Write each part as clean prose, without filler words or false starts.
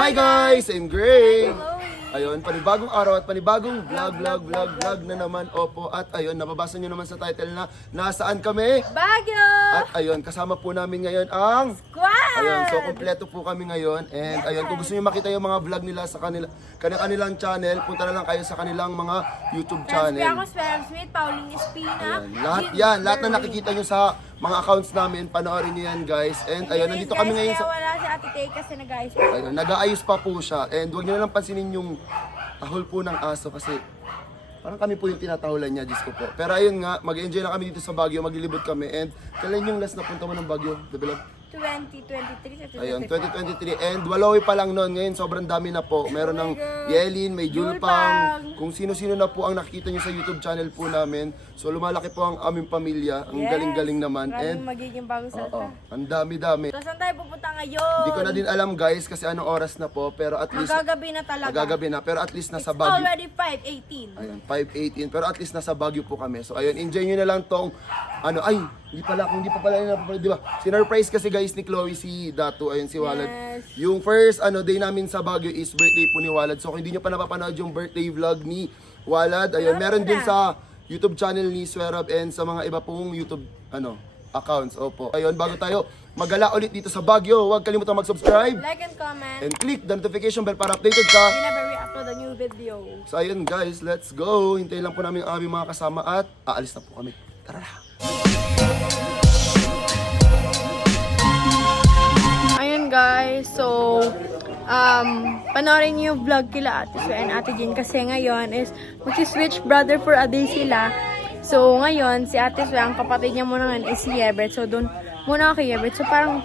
Hi guys! I'm Gray! Chloe. Ayun, panibagong araw at panibagong vlog na naman. Opo, at ayun, nababasa nyo naman sa title na nasaan kami? Bagyo! At ayun, kasama po namin ngayon ang... Squad! Ayun, so kompleto po kami ngayon. And ayun, kung gusto nyo makita yung mga vlog nila sa kanilang channel, punta na lang kayo sa kanilang mga YouTube channel. Ako, Sperm Smith, Pauline Espina. Ayan, lahat na nakikita nyo sa mga accounts namin, panoorin nyo yan guys. And ayun, nandito kami ngayon Kaya sa... wala si Ate Tay kasi nag-ayos pa. Ayun, nag-aayos pa po siya. And huwag nyo na lang pansinin yung tahol po ng aso kasi parang kami po yung tinatahulan niya, Diyos ko po. Pero ayun nga, mag-enjoy na kami dito sa Baguio, maglilibot kami. And kailan yung last na punta mo ng Baguio, Develop? 2023 sa Ayun, 2023. And Walawi pa lang noon. Ngayon, sobrang dami na po. Meron ng Yelin, may Julpang. Kung sino-sino na po ang nakikita nyo sa YouTube channel po namin. So, lumalaki po ang aming pamilya. Ang galing-galing naman. Maraming And, magiging bagong salta. ang dami-dami. So, saan tayo pupunta ngayon? Hindi ko na din alam guys kasi anong oras na po. Pero at least, Magagabi na talaga. magagabi na. Pero at least nasa It's Baguio. already 5:18. Ayun, 5:18. Pero at least nasa Baguio po kami. So ayun, enjoy nyo na lang tong hindi pa pala di ba? Sinurprise kasi guys ni Chloe si Datu, ayun si Walad. Yes. Yung first day namin sa Baguio is birthday po ni Walad. So kung hindi nyo pa napapanood yung birthday vlog ni Walad, ayun, meron din sa YouTube channel ni Swerab and sa mga iba pong YouTube accounts. Opo. Ayun, bago tayo magala ulit dito sa Baguio, huwag kalimutan mag-subscribe Like and comment. and click the notification bell para updated ka. Whenever we upload a new video. So ayun guys, let's go. Hintayin lang po namin ang aming mga kasama at aalis na po kami. Tara na. Ayun guys, so panoorin niyo yung vlog kila Ate Sue and Ate Jean kasi ngayon is mag-switch brother for a day sila. So ngayon, si Ate Sue, ang kapatid niya muna ngayon is si Yebert. So doon muna ako kay Yebert. So parang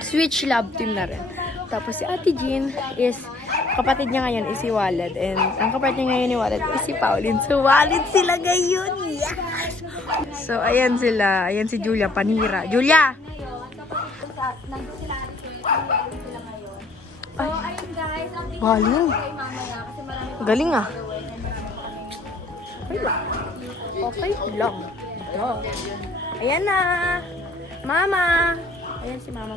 switch love team na rin. Tapos si Ate Jean is kapatid niya ngayon is si Walad. And ang kapatid niya ngayon ni Walad is si Pauline. So Walad sila ngayon. Yes! So ayan sila. Ayan si Julia, panira. Julia! Nandun sila ngayon. So, ayun guys, ang tingin Galing. kay mamaya kasi marami pa Galing ah. gawin. Okay lang. Ito. Ayan na. Mama. Ayan si mama.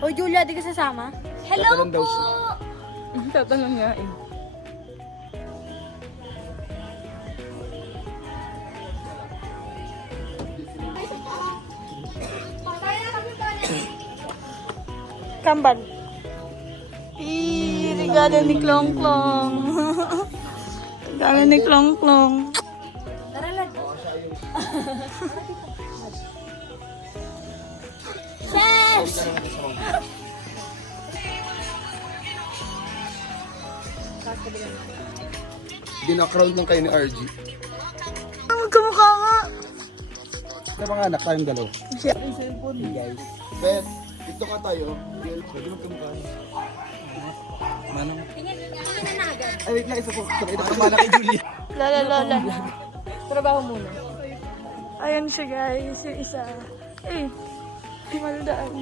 O Julia, di ka sasama? Hello Tatanong daw po! siya. Tatanong nga eh. Kambal. Regalo ni Klong Klong. Regalo ni Klong Klong. Tara lang. Yes! Dinakrown lang kayo ni RG. Magkamukha nga. Sa mga anak tayong dalaw. Siya. Guys. Bet, dito ka tayo. Pwede magkamukha. Manang. Tingin na agad. Ay, wait lang, isa po. Ito ka mana kay Julia. Lala. Trabaho muna. Ayan siya guys, yung isa. Eh, di maludaan.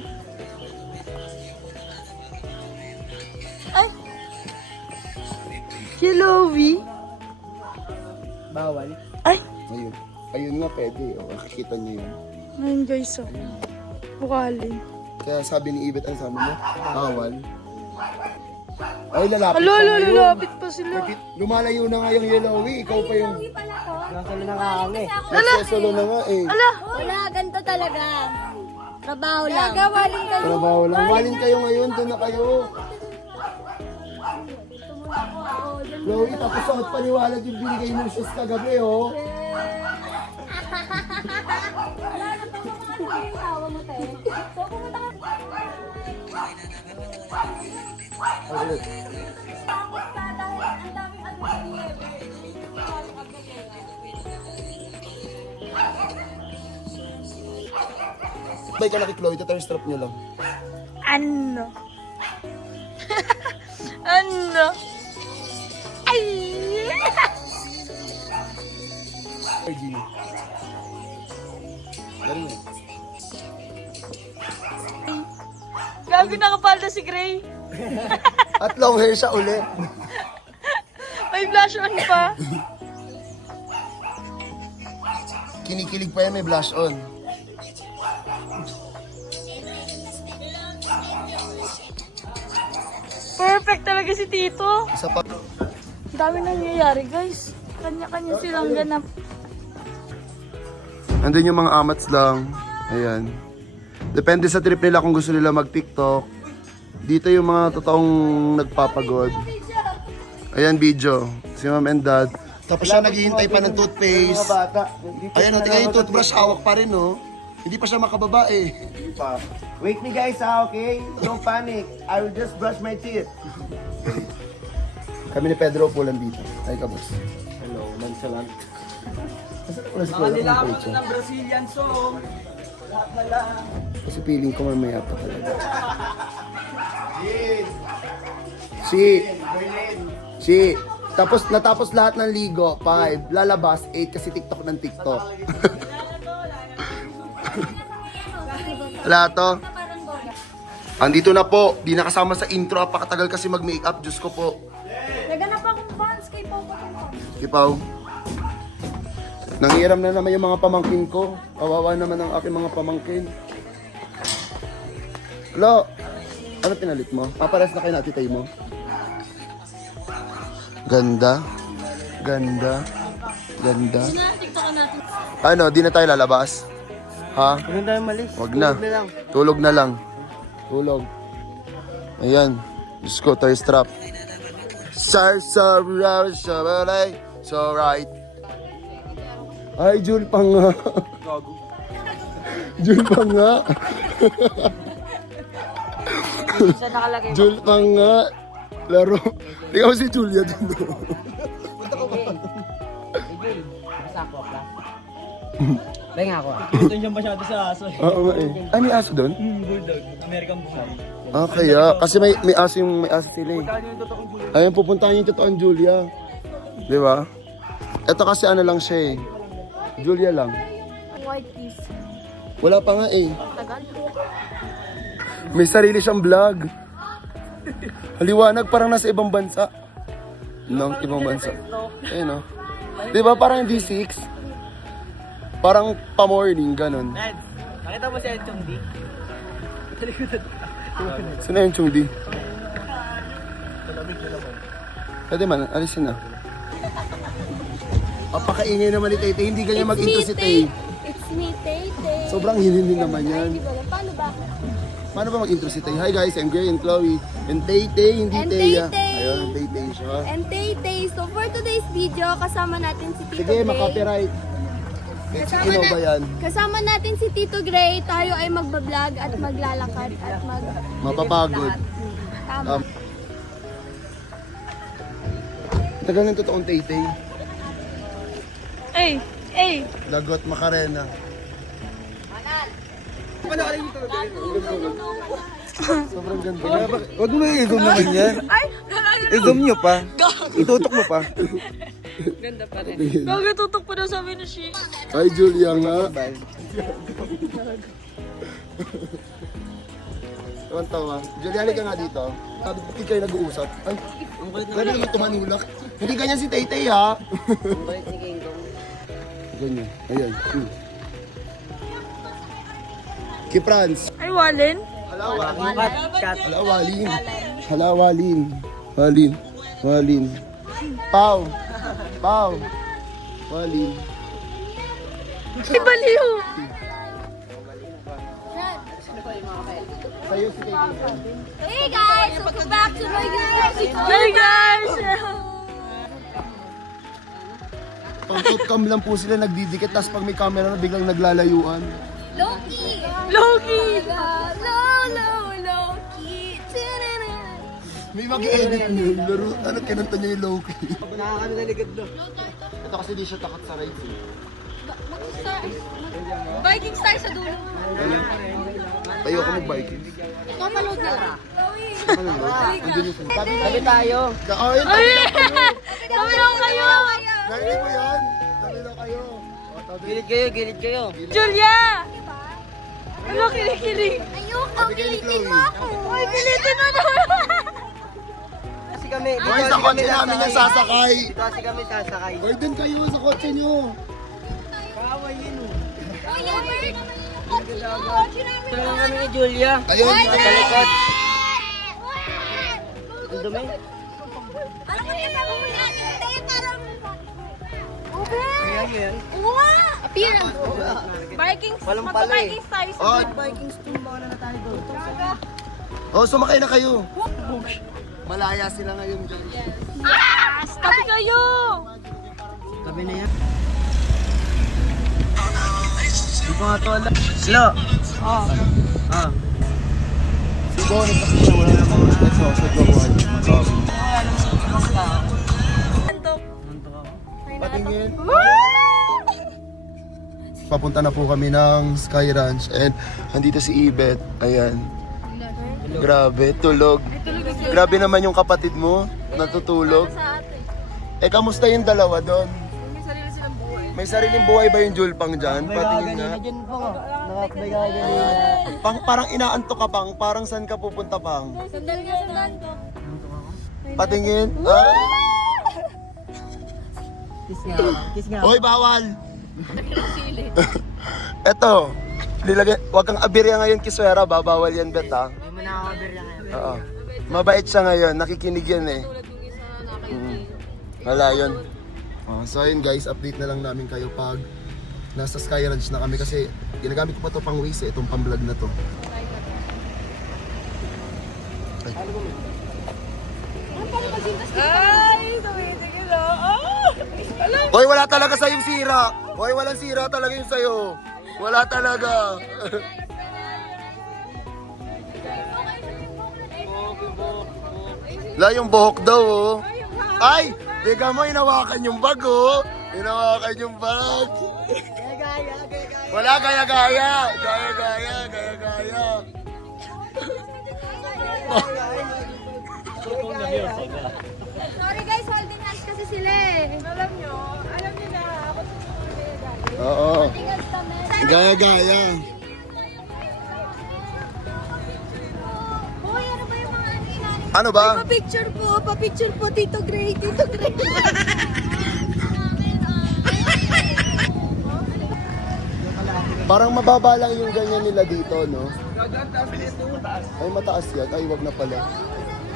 Ay! Chloe! Bawal. Ay! Ayun. Ayun nga pwede. Makikita niyo yun. Ayun guys, oh. Bukali. Kaya sabi ni Ibet, ang sabi mo? Bawal. Ay, lalapit Alo, pa ngayon. lalapit pa sila. Lumalayo na nga yung Yellowy. Ikaw pa yung... Hindi pala ko. Nagsasolo na nga eh. Ala! Wala, ganito talaga. Trabaho lang. Gagawaling kayo. Trabaho lang. Malin kayo ngayon. Doon na kayo. Chloe, tapos sa paniwalag yung binigay mo shoes kagabi, oh. Wala na pa mga yung tawa mo tayo. So, pumunta ka. Ayun. Takot ka dahil ang daming ano niya. Bay ka na kay Chloe, tatar strap niyo lang. Ano? Ano? Ay! Ay, Gino. Galing eh. Gago nakapalda si Gray. At long hair siya uli. May blush on pa. Kinikilig pa yan, may blush on. Perfect talaga si Tito. Isa pa. Ang dami nangyayari, guys. Kanya-kanya silang ganap. Andun yung mga amats lang. Ayan. Depende sa trip nila kung gusto nila mag-TikTok. Dito yung mga totoong nagpapagod. Ayan, video. Si mom and dad. Tapos siya naghihintay pa ng toothpaste. Ayan, tingnan yung toothbrush, hawak pa rin, no? Hindi pa siya makababa, eh. Wake me guys, okay? Don't panic. I will just brush my teeth. Kami ni Pedro po lang dito. Ay, kabos. Hello, nonchalant. Nakanilaman na ng Brazilian song. Kasi feeling ko mamaya pa talaga. Si. Tapos natapos lahat ng ligo, 5. Lalabas, 8 kasi TikTok ng TikTok. Wala to. Andito na po. Di nakasama sa intro. Apakatagal kasi mag-makeup. Diyos ko po. Naganap akong fans kay Popo. Ipaw. Nangiram na naman yung mga pamangkin ko. Kawawa naman ang aking mga pamangkin. Lo, ano pinalit mo? Papares na kayo na titay mo. Ganda. Ganda. Ganda. Ano, di na tayo lalabas? Ha? Huwag tayo malis. Wag na. Tulog na lang. Tulog na lang. Tulog. Ayan. Diyos ko, toy strap. So right. Ay, Jul pa nga. Jul pa nga. Jul pa nga. Laro. Tingnan mo si Julia dun. Pahinga ako. Ito yung masyado sa aso. Oo nga eh. Ay, may aso doon? Bulldog. American Bulldog. Ah, kaya. Kasi may aso yung may aso sila eh. Ayun, pupuntahan yung totoong Julia. Di ba? Ito kasi ano lang siya eh. Julia lang. White kiss. Wala pa nga eh. Tagal. May sarili siyang vlog. Haliwanag, parang nasa ibang bansa. No, ibang bansa. Ayun no. Di ba parang V6? Parang pa-morning, ganun. Ned, nakita mo si Enchong D? Saan na yung Chung D? Pwede man, alisin na. Papakaingay naman ni Tete, hindi ganyan mag-intro si Tay. It's me, Tay. Sobrang hindi naman yan. Di ba? Paano ba? Paano ba mag-intro si Tay? Hi guys, I'm Gray and Chloe. And Tete, hindi And Teya. Tay-Tay. Ayun, Tete siya. And Tay. So for today's video, kasama natin si Tito Sige, Gray. makapiright. Kasama, Sino ba yan? kasama natin si Tito Gray. Tayo ay magbablog at maglalakad at Mapapagod. Tama. Tagal ng totoong Tete. Ay! Lagot Macarena. Sobrang ganda. Huwag mo i-zoom naman yan. I-zoom nyo pa. Itutok mo pa. Gagi, tutok pa daw sabi na siya. Hi Julia nga. Bye. Tawa. Julia, halika nga dito. Sabi ko, kayo nag-uusap. Ay, pwede naman tumanulak. Hindi ganyan si Tay-Tay ha. Ganyan. Ayan. Kiprans. Ay, Wallen? Hala, Walin. Hala, Walin. Walin. Walin. Pau. Walin. Ay, baliw! Sa'yo si Tay-Tay. Hey guys! Welcome back to my YouTube. Hey, guys! Pang outcome lang po sila nagdidikit, tapos pag may camera na biglang naglalayuan. Loki! Loki! Loki! Tadada! May mag-edit nyo. Laro, ano, kinanta niya yung Loki. Nakakano na ligad do. Ito kasi di siya takot sa rides eh. Viking Star sa dulo. Tayo ako mag-biking. Papaload na lang. Andun yung phone. Tabi tayo. Kain! Ay! Kami lang kayo! Narinig mo yan? Tabi na kayo. O, tabi. Gilid kayo. Julia! Ano, kinikilig? Ayoko, kilitin mo ako. Ay, kilitin mo naman! Kasi kami. Boy, sa kotse namin yung sasakay. Dito kasi kami sasakay. Boy, din kayo sa kotse nyo. Kaaway yun. Oh, yung bird. Kotse namin. Tulungan kami ni Julia. Ayun, Sa likod. dumi. Ano ba yung sabi mo ni Ate Tay? Parang... Kaya yan. Oo nga! Appearance. Vikings. Walang pala eh. Magpa-Vikings tayo sa Oh, Vikings team baka na tayo doon. oh, sumakay na kayo. Malaya sila ngayon dyan. Ah! Stop kayo! Tabi na yan. Hindi ko nga to alam. Slo! Oh. Ah. Si Bonnie kasi siya wala namang ito sa gawan. Antok. Nantok ako. Patingin. Papunta na po kami ng Sky Ranch and andito si Ibet. Ayan. Grabe, tulog. Grabe naman yung kapatid mo, natutulog. Sa ate. Eh, kamusta yung dalawa doon? May sarili silang buhay. May sariling buhay ba yung Julpang dyan? Patingin nga. Dyan po ko. Nakakabay ka ganyan. Parang inaantok ka pang, parang saan ka pupunta pang? Sandal nga sandal. Patingin. Ah! Kiss nga. Kiss nga. Hoy, bawal! Eto, wag kang abirya ngayon, Kiswera, babawal yan, bet ha. Hindi mo nakakabir yan ngayon. Oo. Mabait siya ngayon, nakikinig yan eh. Wala yun. Oh, so ayun guys, update na lang namin kayo pag nasa Sky Ranch na kami kasi ginagamit ko pa to pang waste eh, itong pang vlog na to. Ay. Ay! Tumitigil oh! Hoy, wala talaga sa'yong sira! Hoy, walang sira talaga yung sa'yo! Wala talaga! Wala yung buhok daw oh! Ay! Diga mo, inawakan yung bag oh! Inawakan yung bag! Wala gaya-gaya! Gaya-gaya! Gaya-gaya! Sorry guys, holding hands kasi sila eh. Alam nyo na ako Oo! Gaya-gaya! Hoy, ano ba yung mga inanin? Ano ba? Pa-picture po, Tito Gray, Tito Gray. Parang mababa lang yung ganyan nila dito, no? Ay, mataas yan. Ay, wag na pala.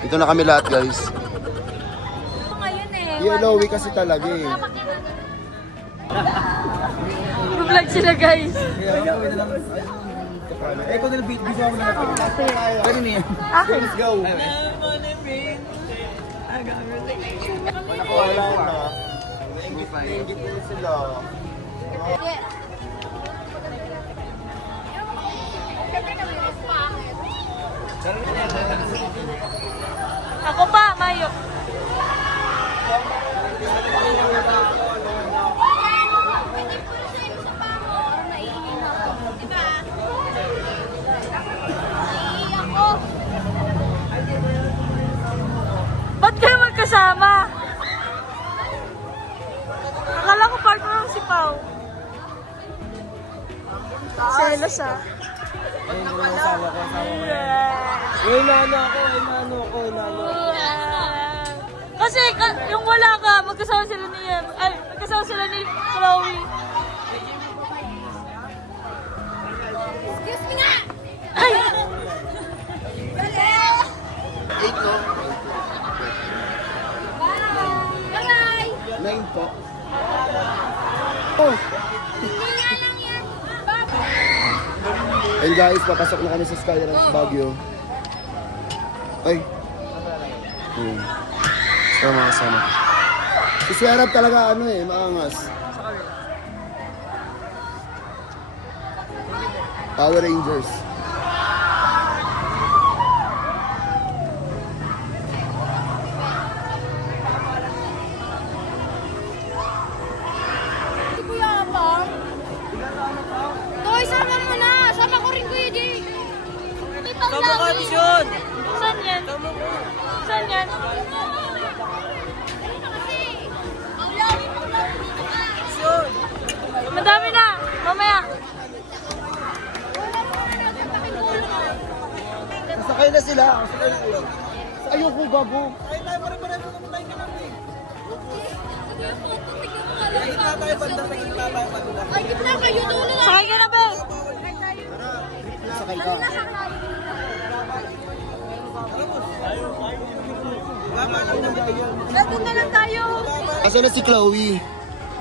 Ito na kami lahat, guys. Ito ngayon eh. Yellowy kasi talaga eh. Vlog sila guys. Eh, kung nilabit ako na ganun eh. Akin. Let's go! Wala na. Naingit na sila. Ako pa, Mayo. Ba't kayo magkasama? Akala ko partner lang si Pao. Selos ah. Inano ako. Kasi yung wala ka, magkasama sila ni magkasama sila ni Chloe. Excuse me nga! Ay! 8 no? Bye! 9 po. Hindi nga lang yan. And guys, papasok na kami sa Sky Ranch Baguio. Ay. Sama. Si Arab talaga ano eh, maangas. Power Rangers. Kuya Apang? Toy, sama mo na! Sama ko rin Kuya Jay! Tama ka, Tisyon! Saan yan? Saan yan? Madami na! Mamaya! Sakay na sila. Ayoko bago. Ay, gitna kayo tulo na! Sakay ka na, Bel! Sakay ka. Nandun na lang tayo. Asa na si Chloe?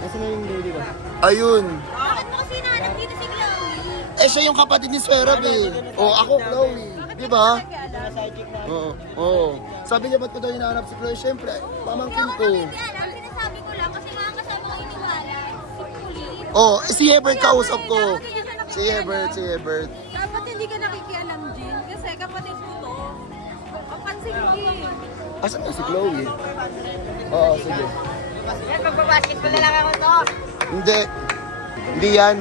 Nasaan na yung baby ba? Ayun. Bakit mo kasi nahanap dito si Chloe? Eh, siya yung kapatid ni Swerab eh. Oh, ako Chloe. Di ba? Oo. Oo. Sabi niya, ba't ko daw hinahanap si Chloe? Siyempre, pamangkin ko. Hindi alam, sinasabi ko lang kasi nga kasama ko iniwala. Si Kulit. Oh, si Hebert kausap ko. Si Hebert. Dapat hindi ka nakikialam, Jin. Kasi kapatid ko to. Kapansin ko eh. Asan na si Chloe? Oo, sige. Magbabasketball na lang ako to. Hindi. Hindi yan.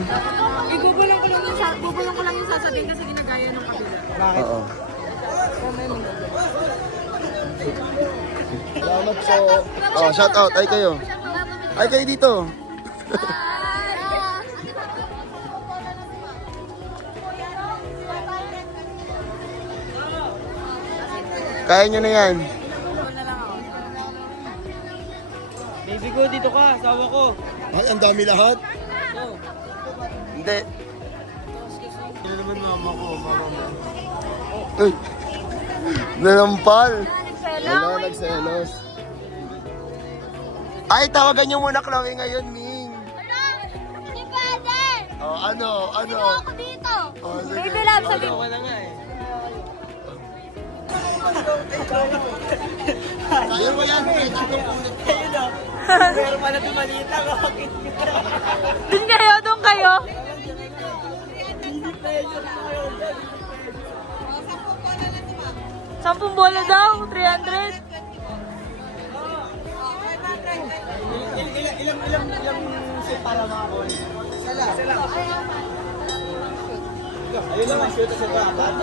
Ibubulong ko lang yung sasabihin kasi ginagaya ng kabila. Oo. Salamat po. Oh, shout out. Ay kayo. Ay kayo dito. Kaya nyo na yan. Baby ko, dito ka. Asawa ko. Ay, ang dami lahat. Hindi. Ano naman mama ko, mama mo. Uy. Nanampal. Wala, nagselos. Ay, tawagan nyo muna Chloe ngayon, Ming. Hindi pwede. Oh, ano? Ako dito. Oh, sige. Baby love, sabi mo. Wala nga eh. Kaya mo yan, pwede ko ulit. Pero pala tumalita ko. Doon kayo. Sampung bola daw, 300. Ilang shoot para makakuha? Ayun lang ang shoot sa apat.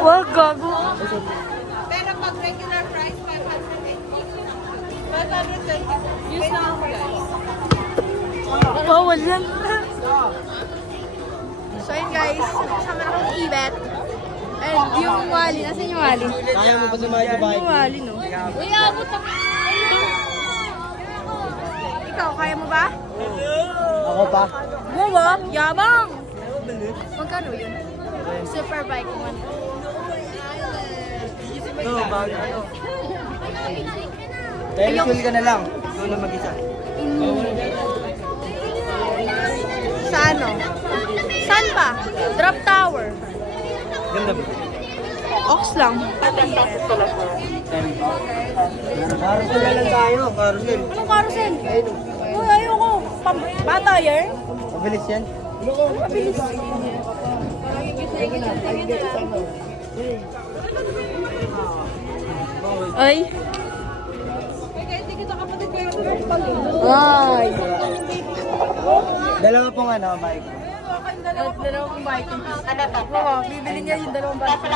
Wag, gago. Pero pag regular price, 580. Use na ako, guys. Bawal yan. So yun guys, kasama na akong Ibet. And yung Wally, nasan yung Wally? Kaya mo pa sumahay sa bahay? Yung Wally, no? Uy, abot ako. Ikaw, kaya mo ba? Ako pa? Mo ba? Yabang! Magkano yun? Super bike one. No, bago ano. Telephone ka na lang. Doon na mag-isa. Sa ano? Saan pa? Drop tower. Ganda ba? Ox lang. Carousel na lang tayo, carousel. Anong carousel? Uy, ayoko. Bata yan? Mabilis yan. Ay. Ay. Dalawa pong ano, bike. Dalawang bike. Oo, bibili niya yung dalawang bike.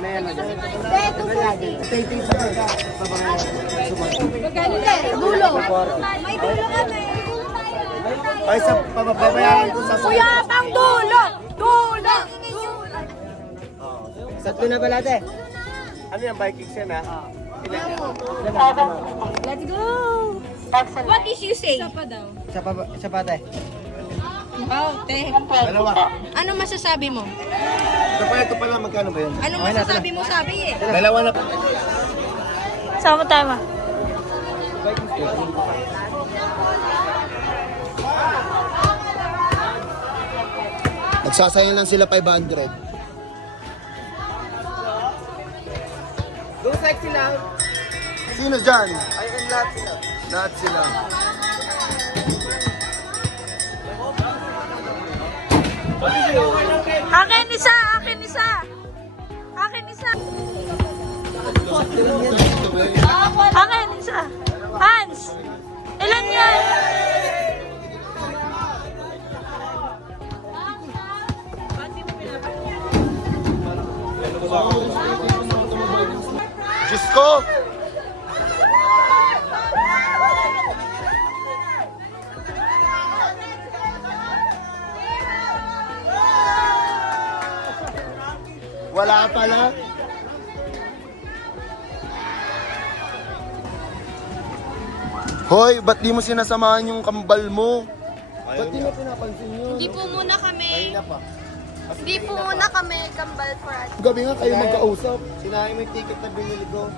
May ano dyan. Dulo. May dulo kami. Ay, sa pababayaran ko sa Kuya, pang dulo! Dulo! Satlo na pala ate. Ano yung Vikings yan, ha? Let's go! What is you say? Isa pa daw. Isa pa ate. Oh, te. Dalawa. Ano masasabi mo? Ito pala, magkano ba yun? Ano masasabi mo sabi eh? Dalawa na. Sama tama. Nagsasayang lang sila 500. Go sexy lang. Sino dyan? Ayun lahat sila. Lahat sila. Akin isa! Akin isa! Akin isa! Akin isa! Hans! Ilan yan? Diyos ko! Wala pala. Hoy, ba't di mo sinasamahan yung kambal mo? Ba't di mo pinapansin yun? Hindi po muna kami. Ay na pa. Hindi po muna kami gambal for us. Gabi nga kayo magkausap. Sinahin mo yung ticket na binili ko.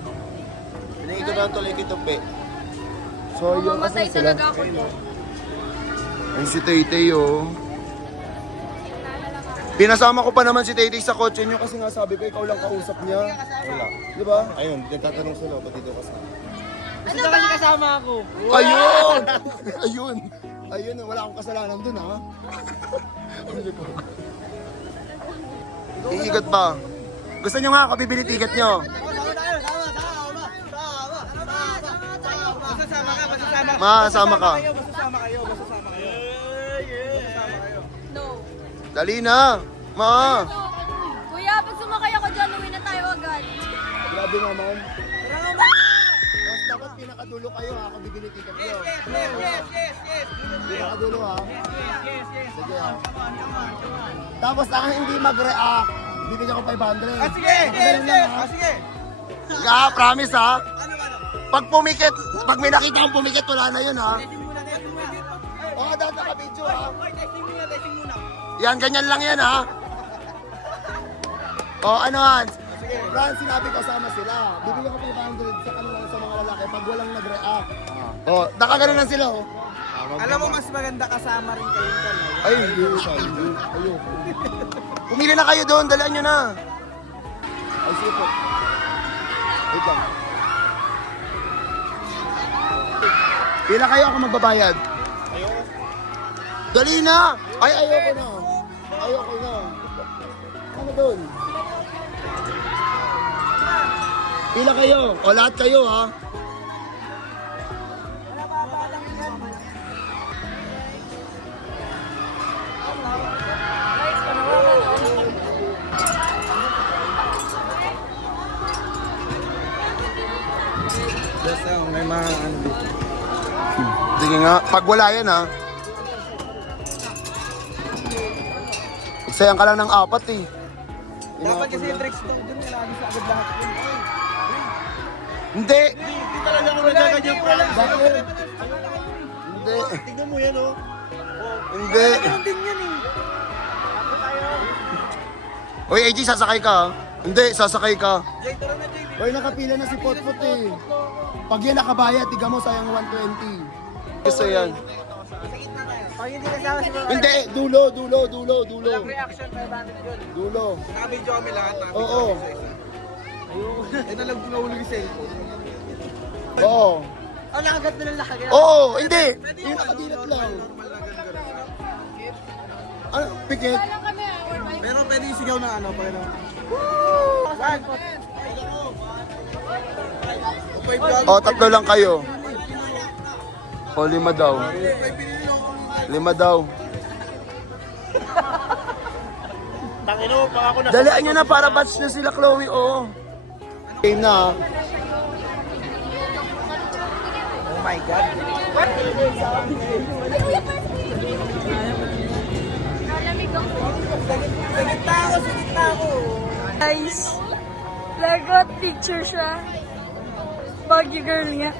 Pinili ko na tuloy kitupi. So, yun. Mamatay asan sila? talaga ako to. Ay, si Taytay, oh. Pinasama ko pa naman si Taytay sa kotse niyo kasi nga sabi ko, ikaw lang kausap niya. Wala. Di ba? Ayun, nagtatanong sila, ba't dito kasama? Ano ba? Kasama ako. Ayun! Ayun! Ayun, wala akong kasalanan dun, ha? Iigot pa. Gusto nyo nga ako bibili ticket nyo? Masama ka. No. Dali na. Ma. Kuya, pag sumakay ako dyan, uwi na tayo agad. Grabe naman. Mas dapat pinakadulo kayo ha, ako bibili ticket nyo. Yes. Pinakadulo ha. Sige ha. Tapos ang hindi mag-react, bibigyan ko 500. Sige! Sige ha, promise ha. Pag pumikit, pag may nakita akong pumikit, wala na yun ha. Oo, dapat naka-video ha. Yan, ganyan lang yan ha. O, ano Hans? Ran, sinabi ko sama sila. Bibigyan ko 500 sa kanila sa mga lalaki pag walang nag-react. O, nakaganon lang sila oh. Alam mo, mas maganda kasama rin kayong dalawa. Ay, hindi. Ayun. Pumili na kayo doon, dalaan nyo na. Ay, sige po. Wait lang. Pila kayo ako magbabayad? Ayoko. Dali na! Ay, ayoko na. Ayoko na. Ano doon? Pila kayo? O lahat kayo ha? Just may mga ano dito. Sige nga, pag wala yan ha. Sayang ka lang ng 4 eh. Dapat kasi yung tricks to, dun nilagay sa agad lahat yun. Hindi! Hindi talaga ako nagaganyan prank. Bakit? Hindi. Tignan mo yan oh. Hindi. Din yan eh. Uy, AJ, sasakay ka ha? Hindi, sasakay ka. Jay, tara na Jay. Uy, nakapila na si Potpot eh. Pag yan nakabayad, tiga mo sayang 120. Gusto yan. Pag hindi kasama si mga Hindi, dulo. reaction, 500 yun. Dulo. Naka-video kami lahat. Oo. Eh, nalang pinahulog yung cellphone. Oo. Oh, nakagat na lang lahat. Oo, hindi. Yung nakadilat lang. Ano, pikit? Pero pwede isigaw na ano, pero... O, 3 lang kayo. O, 5 daw. 5 daw. Tangino, pang ako na. Dalian nyo na para batch na sila, Chloe, oo. Game na. Oh my God. Sagit na ako. Guys, lagot picture siya. Baggy girl niya.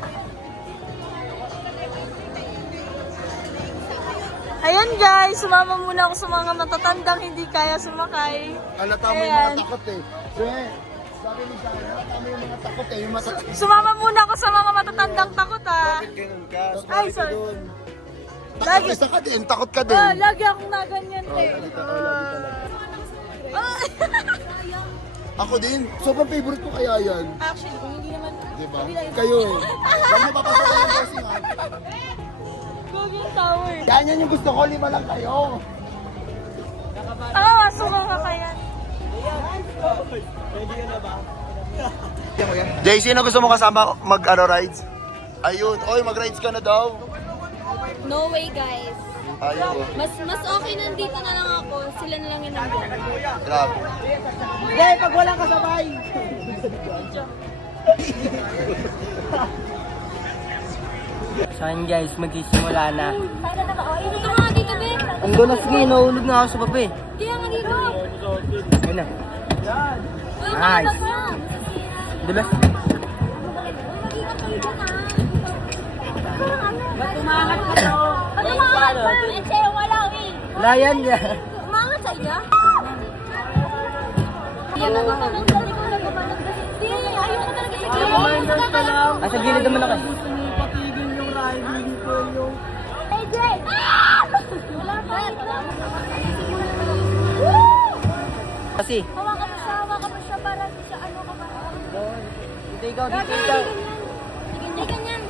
Ayan guys, sumama muna ako sa mga matatandang hindi kaya sumakay. Alata mo yung mga takot eh. Sabi ni Shana, alata mo yung mga takot eh. Yung matatanda. Sumama muna ako sa mga matatandang takot ah. Ganun ka. Ay, sorry. Takot isa ka din, takot ka din. Ah, lagi akong naganyan eh. Lagi talaga. Ah. Ako din. Sobrang favorite ko kaya yan. Actually, kung hindi naman, Diba? Kayo eh. Saan mo papasok yung dressing ha? Gogin Tower. Ganyan yung gusto ko, 5 lang kayo. Masuka ka kaya. JC, na gusto mo kasama rides? Ayun. Oy, mag-rides ka na daw. No way, guys. Ayun. Mas okay nandito na lang ako. Sila na lang yung nandun. Grabe. Jay, pag walang kasabay. So yun guys, magsisimula na. Ito nga dito, Ben. Ang gulas nga, nahulog na ako sa baba eh. Kaya nga dito. Ayun na. Ay, Nice. Dulas. Ba't umangat ka to? Ano umangat ka? Eh, sa'yo wala, eh. Wala yan. Umangat sa iya? yan na nga. Ayoko talaga sa gilid. Asa gilid naman ako. AJ! Wala pa. Kasi, Hawakan mo siya para sa ano ka ba? dito ikaw, dito Gagawin, ikaw. ganyan. Ganyan.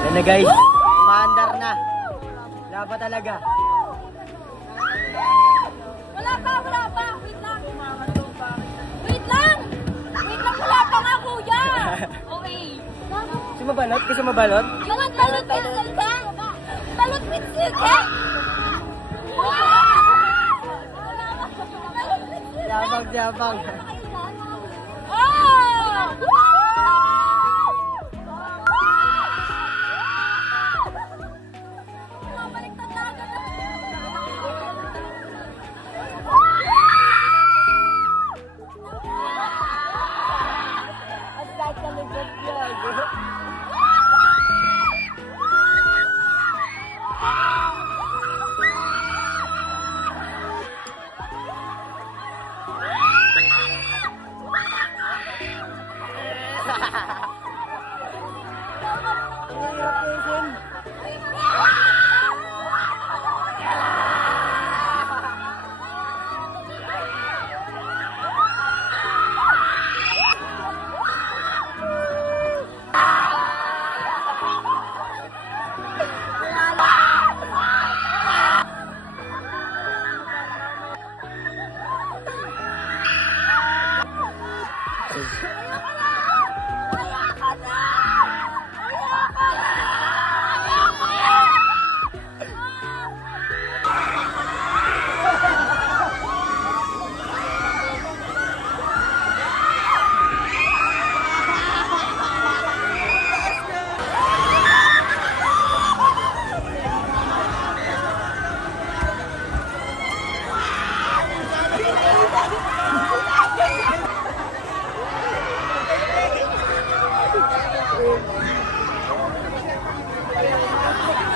Yan na guys, maandar na. Laba talaga. Wala pa. Wait lang. Wait lang, wala pa nga kuya. Okay. Gusto mabalot? Gusto mabalot? You want balot with silk? Balot with silk, eh? Yabang.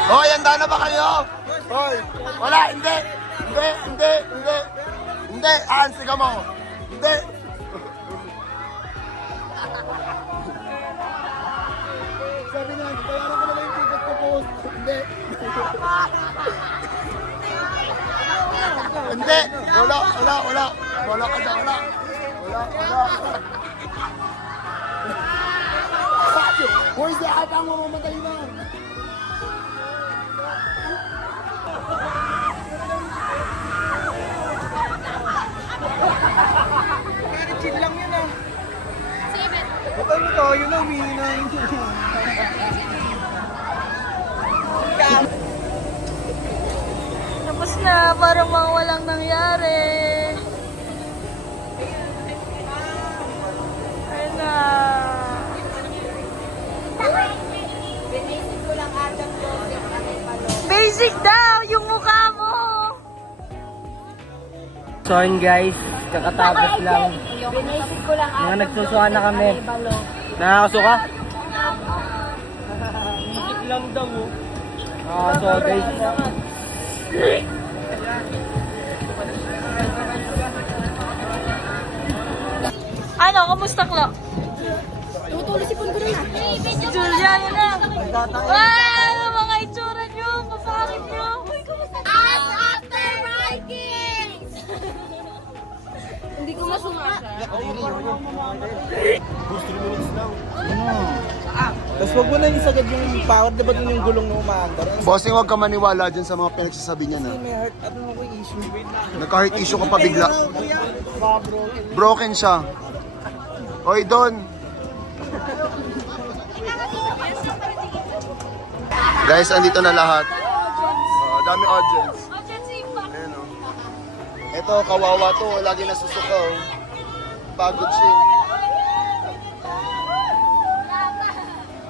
Hoy, handa na ba kayo? Hoy, wala, hindi. Sigaw mo. Hindi. Sabi na, bayaran ko na lang yung ticket ko po. Hindi. Hindi. Wala. Wala ka dyan, wala. Hoy, si Atang mamamatay na. Chill lang yun ah. Ba't ano tayo na, umiinan? Tapos na, parang mga walang nangyari. Ayun na. Basic daw yung mukha mo. So yun guys, kakatapos lang. Binisit ko lang Mga nagsusuka na kami. Nakakasuka? Music lang daw oh. So guys. Ano, kamusta Klo? Tutuloy si Pundo na. Julian na. Ano mga itsura nyo? Papakit nyo. As after Vikings! Hindi ko masumasa. Tapos wag mo na isagad yung power, diba dun yung gulong na umaandar? Bossing, huwag ka maniwala dyan sa mga pinagsasabi niya na. May heart, ano ako yung issue? Nagka-heart issue ka pa bigla. Broken siya. Oy, Don. Guys, andito na lahat. Dami audience. Ayan o. Ito, kawawa to. Lagi nasusukaw. Pagod siya.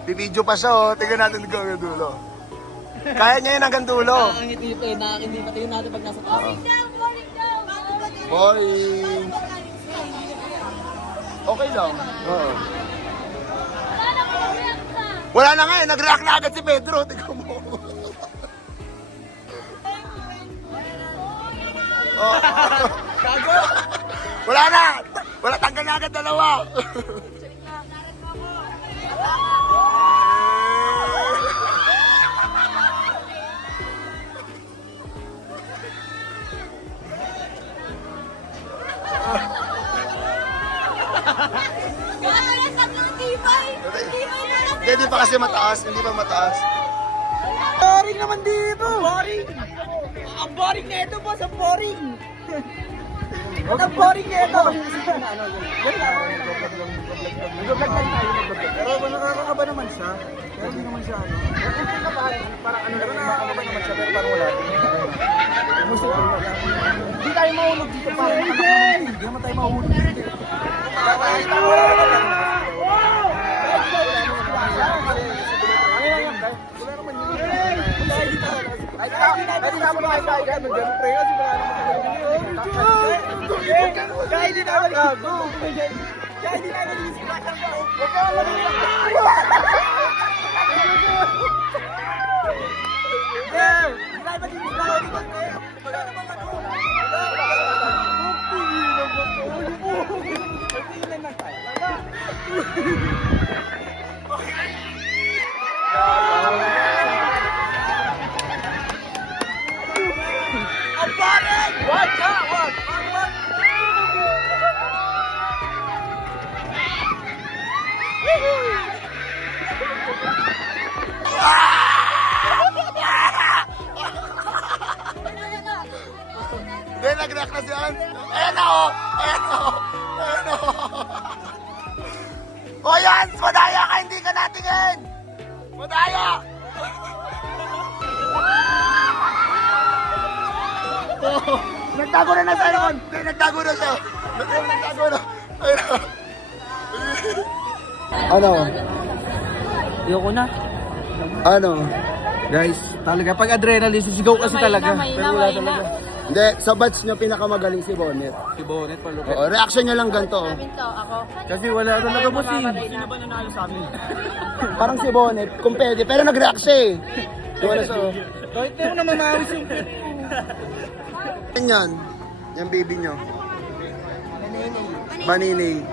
Bibidyo pa siya oh. Tingnan natin hanggang dulo. Kaya niya yun hanggang dulo. Hindi pa tayo natin pag nasa taas. Boing! Okay lang. Oo. Wala na nga eh. Nag-react na agad si Pedro. Tingnan mo. Oh. Wala na! Wala, tanggal na agad dalawa. Hindi pa kasi mataas, hindi pa mataas. Boring naman dito! Boring! Ang boring na ito, boss! Ang boring! Ang boring na ito! Nag-vlog lang tayo, pero nakakakaba naman siya. Pero hindi naman siya ano. Parang ano lang, nakakakaba naman siya, pero parang wala. Hindi tayo mahulog dito, parang hindi naman tayo mahulog dito. Hindi, nag-react na siya. Ayan na o! Ayan na o! Ayan na o! O yan! Madaya ka! Hindi ka natingin! Madaya! Nagtago na na sa akin! Nagtago na siya! Nagtago na! Ayan na! Ano? Ayoko na. Ano? Guys, talaga pag adrenaline, sisigaw kasi talaga. Pero wala talaga. Hindi, sa batch nyo pinakamagaling si Bonnet. Si Bonnet palupit. Oo, reaction nyo lang ganito. Oh. Kasi wala talaga boss eh. Parang si Bonnet, kung pwede, pero nag-react siya eh. Wala sa... Kahit pero namamawis yung Yan, yung baby nyo. Banini.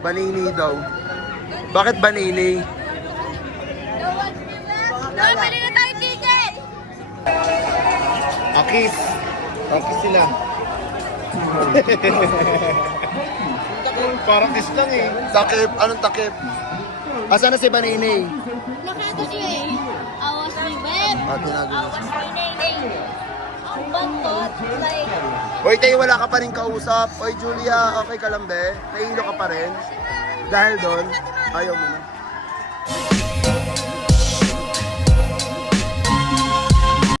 Banini daw. Bakit banini? Bili na tayo ticket! Akis. Akis sila. Parang kiss lang eh. Takip. Anong takip? Asan na si Banini? Nakita siya eh. Awas ni Web. Ah, tinago na siya. Awas ni Nene. Ang bantot. Like, Oy, tayo wala ka pa rin kausap. Oy, Julia, okay ka lang be? Nahilo ka pa rin? Dahil doon, ayaw mo na.